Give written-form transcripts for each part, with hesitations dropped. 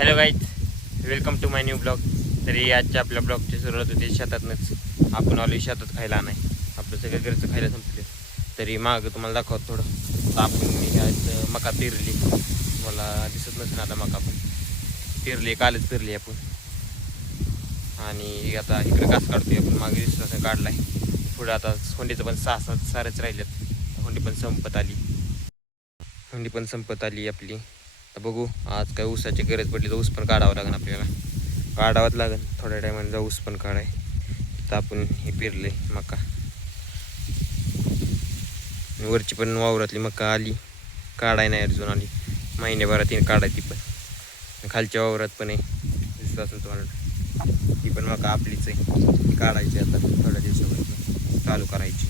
Hello guys, welcome to my new blog. तरी आजच्या आपल्या ब्लॉगची सुरुवात होती शेतातनंच. आपण आलो शेतात खायला नाही, आपलं सगळं घरचं खायला संपले. तरी मागं तुम्हाला दाखवत थोडं. तर आपण आज मका पेरली, मला दिसत नसेल आता मका पण पेरली, कालच पेरली आपण. आणि आता इकडे घास काढतोय आपण, मागे दिसत काढलाय. पुढं आता हुंडीचं पण 6-7 सारेच राहिलेत. हुंडी पण संपत आली आपली. तर बघू आज काय ऊसाची गरज पडली तर ऊस पण काढावं लागेल आपल्याला, काढावंच लागेल थोड्या टायमाने जाऊ ऊस पण काढाय. तर आपण हे पेरले मका, वरची पण वावरातली मका आली, काढाय नाही अजून आली, महिन्याभरात येईन काढायची. पण खालच्या वावरात पण आहे, दिसत असेल तुम्हाला, ती पण मका आपलीच आहे, काढायची आता थोड्या दिवसामध्ये चालू करायची.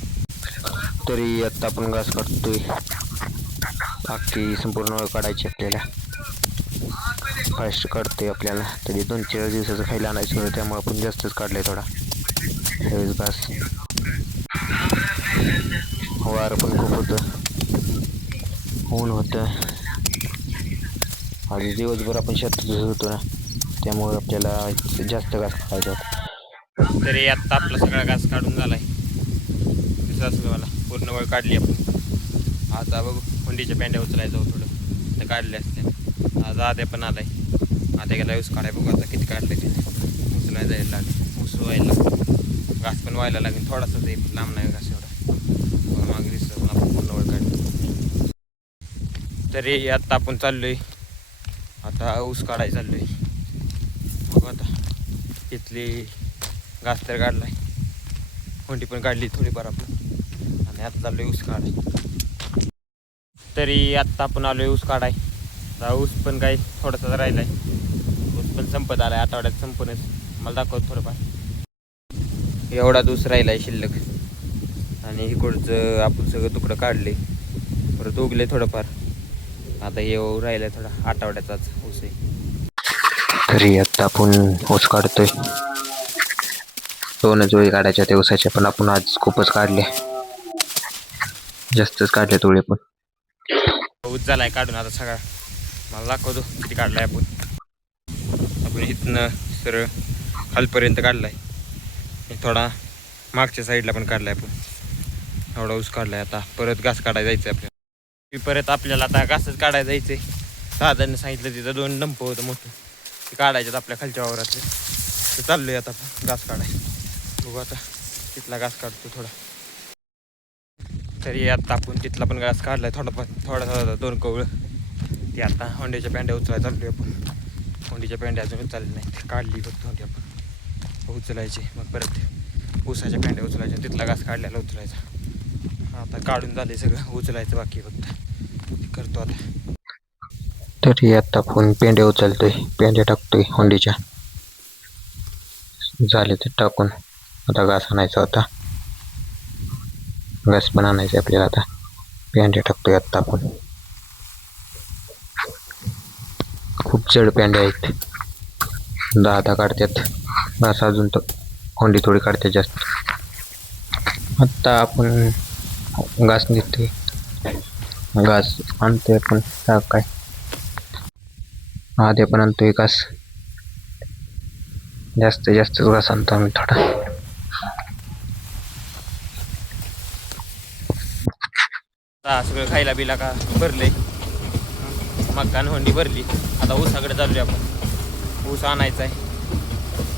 तरी आता आपण घास काढतोय, बाकी संपूर्ण काढायची आपल्याला, फास्ट काढतोय आपल्याला. तरी 2-4 दिवसाचं खायला आणायचं होतं, त्यामुळे आपण जास्तच काढलंय थोडा त्यावेळेस घास. वारं पण खूप होतं, ऊन होतं. आज दिवसभर आपण शेतातच होतो ना, त्यामुळे आपल्याला जास्त घास काढायचा होता. तरी आत्ता आपला सगळा घास काढून झालाय, दिसत असेल मला, पूर्ण वेळ काढली आपण. आता बघू हुंडीच्या पेंड्या उचलायचं जाऊ थोडं, तर काढले असते. आज आद्या पण आलाय, आद्या गेला ऊस काढाय. बघू आता किती काढले ते, उचलायला जायला लागेल, ऊस व्हायला घास पण व्हायला लागेल. थोडासा जाईल, लांब नाही घास एवढा, मागे दिसत आपण पूर्ण वेळ काढली. तरी आत्ता आपण चाललोय, आता ऊस काढायला चाललोय. बघू आता इथली घास तर काढलाय, हुंडी पण काढली थोडीफार आपण, आणि आता चाललोय ऊस काढाय. तरी आत्ता आपण आलोय ऊस काढाय. ऊस पण काही थोडासा राहिलाय, ऊस पण संपत आलाय, आठवड्यात संपूनच. मला दाखवत थोडंफार, एवढा ऊस राहिलाय शिल्लक. आणि इकडचं आपण सगळं तुकडं काढले, परत उगले थोडंफार. आता हे राहिलंय थोडा, आठवड्याचाच ऊस आहे. तरी आता आपण ऊस काढतोय, 2 ओळी काढायच्या त्या ऊसाच्या, पण आपण आज खूपच काढले, जास्तच काढले तोळे पण. ऊस झालाय काढून आता सगळा, मला दाखवतो किती काढलाय आपण. इथनं सरळ खालपर्यंत काढलाय, थोडा मागच्या साईडला पण काढलाय आपण. एवढा ऊस काढलाय. आता परत घास काढायला जायचं आपल्याला, परत आपल्याला आता घासच काढायला जायचंय. दादाने सांगितलं तिथं 2 डंप होतं मोठं, ते काढायच्यात आपल्या खालच्या वावरातले. तर चाललोय आता घास काढाय. बघू आता तिथला घास काढतो थोडा. तरी आता आपण तिथला पण घास काढलाय थोडा 2 कवळं. ती आता होंड्याच्या पेंड्या उचलायला चाललोय आपण. होंडीच्या पेंड्या अजून उचलल्या नाही, काढली फक्त होंडी आपण, उचलायची. मग परत ऊसाच्या पेंड्या उचलायच्या, तिथला घास काढल्याला उचलायचा. आता काढून झाले सगळं, उचलायचं बाकी फक्त, करतो आता. तरी आता आपण पेंड्या उचलतोय, पेंड्या टाकतोय होंडीच्या, झाले ते टाकून. आता घास आणायचा होता, घास पण आणायचं आपल्याला. आता पेंड्या टाकतोय आता आपण, खूप जड पेंड्या आहेत, 10 काढतात घास. अजून तर होंडी थोडी काढते जास्त. आत्ता आपण घास नेतोय, घास आणतोय आपण, काय आधी पण आणतोय घास, जास्त घास आणतो आम्ही थोडा. सगळं खायला बिला का भरले, मक्का होंडी भरली. आता ऊसाकडे चाललोय आपण, ऊस आणायचा आहे,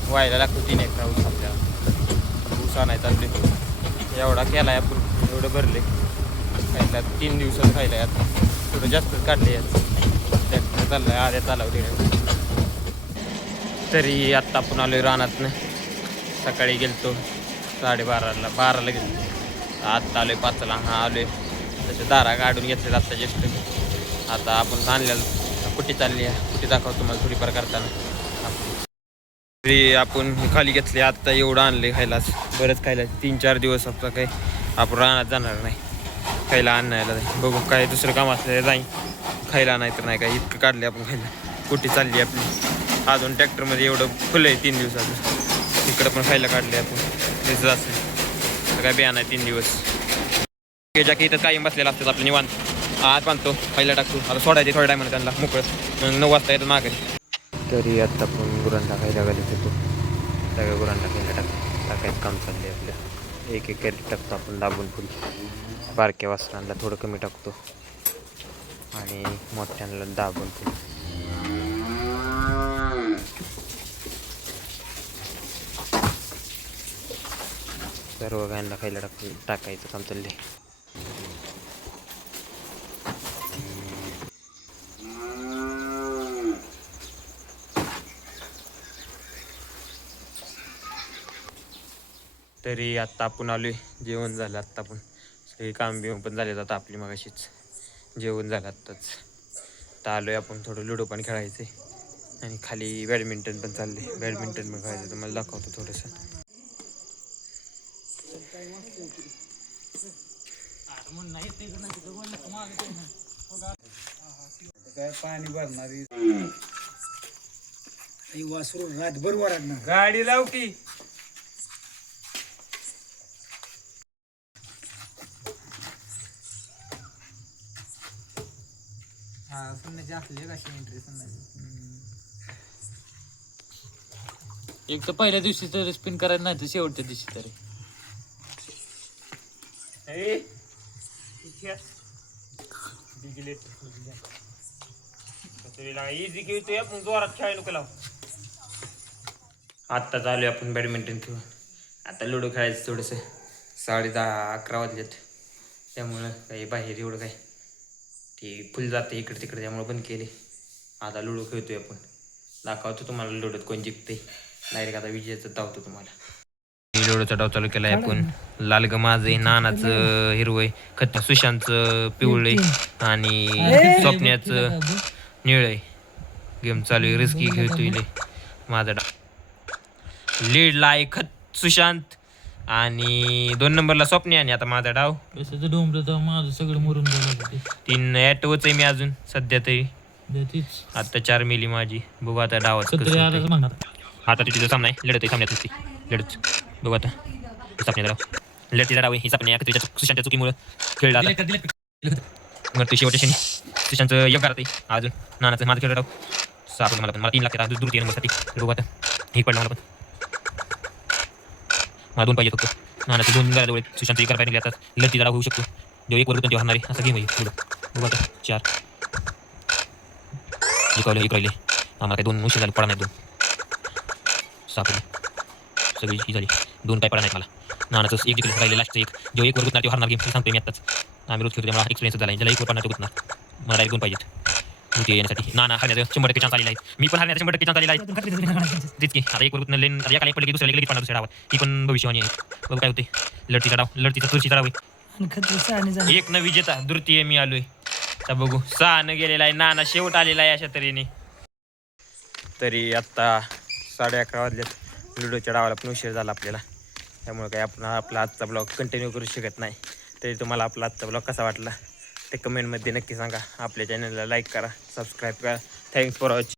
व्हायला लागतो 3 एकर ऊस आपल्याला. ऊस आणायचा आपले, एवढा केलाय आपण, एवढं भरले खायला. 3 दिवसात खायला आता थोडं जास्तच काढले यात. ट्रॅक्टर चाललाय, आद्या चालवले. तरी आत्ता आपण आलोय रानातनं, सकाळी गेलतो 12:30ला गेलतो, आत्ता आलोय 5ला. आलोय तसे दारा काढून घेतले आत्ता जस्ट. आता आपण आणलेलं कुठे चालली आहे, कुठे दाखवतो तुम्हाला थोडीफार करताना. तरी आपण खाली घेतले, आत्ता एवढं आणले खायलाच, बरंच खायला. 3-4 दिवस आपलं काही आपण रानात जाणार नाही, खायला आणायला जाईल. बघू काय दुसरं काम असलं जाईन खायला, नाही तर नाही. काय इतकं काढले आपण खायला. कुठे चालली आपली, अजून ट्रॅक्टरमध्ये एवढं फुलं आहे 3 दिवसाचं, तिकडं पण खायला काढले आपण. दिसत असेल तर काय बियाणं आहे 3 दिवस. ज्या की इथं कायम बसलेला असतात आपलं निवांत, आज बांधतो खायला टाकतो. आता सोडायचे थोड्या टायमाने त्यांना मोकळं, मग 9 वाजता येतं मागे. तरी आता आपण गुरांना खायला घालत होतो. सगळ्या गुरांना खायला टाकायचं काम चाललंय आपलं. एक एक कॅरेट टाकतो आपण दाबून फुल. बारक्या वासरांना थोडं कमी टाकतो आणि मोठ्यांना दाबून फुल. सर्व गायांना खायला टाकायचं काम चाललंय. तरी आत्ता आपण आलोय, जेवण झालं आत्ता. आपण सगळी काम बिवून पण झाले आता आपली. मगाशीच जेवण झालं आत्ताच. आता आलोय आपण थोडं लुडो पण खेळायचं आणि खाली बॅडमिंटन पण चालले. बॅडमिंटन पण खेळायचं, तुम्हाला दाखवतो थोडंसं. काय पाणी भरणारी वासरू रातभर वरडणार. गाडी लाव की. एक तर पहिल्या दिवशी तर स्पिन करायचं नाही तर शेवटच्या दिवशी तरी. आत्ता चालू आपण बॅडमिंटन खेळून. आता लुडो खेळायचं थोडंसं. 10:30-11 वाजलेत, त्यामुळं काही बाहेर एवढं काय ती फुल जाते इकडे तिकडे, त्यामुळे बंद केले. आता लुडो खेळतोय आपण. दाखवतो तुम्हाला लुडोत कोण जिंकते. डायरेक्ट आता विजयाचं धावतो तुम्हाला. लुडोचा डाव चालू केलाय आपण. लाल ग माझे, नानाचं हिरवय, खत सुशांतचं पिवळे आणि स्वप्न्याचं निळय. गेम चालू आहे, रिस्की खेळतोय माझा डाव. लीडला आहे खत सुशांत आणि 2 नंबरला स्वप्ने. आणि आता माझा डाव. माझं सगळं मरून गेलं. 3 ॲटोच आहे मी अजून सध्या तरी. आता 4 मिली माझी. बघू आता डावात आता तिथं सामना आहे. लढत आहे सामन्यात लढत. बघू आता सापण्याचा डाव. लढतीचा डाव आहे ही सापण्या. सुशांतच्या चुकीमुळे खेळला मग ते शेवटच्या शनी सुशांतचं एक घरात आहे अजून. नानाचं माझं खेळ डाव सापडलं मला. पण मला 3 लागतात दुसरी नंबरसाठी. बघू आता हे पडलं मला. पण मला 2 पाहिजे फक्त. नानाचं 2 घराजवळ. सुशांत 1 घरा निघले आता. लढतीचा डाव होऊ शकतो. जेव्हा 1 वर तेव्हा हरणार आहे असा गेम आहे. बघू आता 4 एक राहिले. आम्हाला काही 2 उशीर झाले, पडा नाही 2 सापडले. सगळी ही झाली. 2 काय पडा नाहीत मला. नानाचं 1 जिंकलं राहिले लास्टचं 1. जेव्हा 1 वर गुतणार तेव्हा हरणार गेम. सांगतोय मी आत्ताच. आम्ही रोज खेळतो त्यामुळे एक्सपिरियन्स झाला. ज्याला 1 वर पडणार तो गुतणार. मला डायरेक्ट 2 पाहिजेत द्वितीय येण्यासाठी. नाना हरण्याचं 100% चान्स आलेला आहे. मी पण हरण्याचा 100% चान्स आलेला आहे. तेच की आता 1 वर गुतणार लेन. एकाला 1 पडले की दुसऱ्याला लगेच पडणार दुसऱ्या डावात. ही पण भविष्यवाणी आहे. बघू काय होते. लढतीचा डाव. लढतीचा तुळशीचा डाव आहे. 1 न विजेता. द्वितीय मी आलोय. आता बघू 6 न गेलेला आहे. नाना शेवट आलेला आहे अशा तऱ्हेने. तरी आत्ता 11:30 वाजलेत. लुडोच्या डावाला पण उशीर झाला आपल्याला, त्यामुळे काही आपण आपला आजचा ब्लॉग कंटिन्यू करू शकत नाही. तरी तुम्हाला आपला आजचा ब्लॉग कसा वाटला ते कमेंटमध्ये नक्की सांगा. आपल्या चॅनलला लाईक करा, सबस्क्राईब करा. Thanks for watching.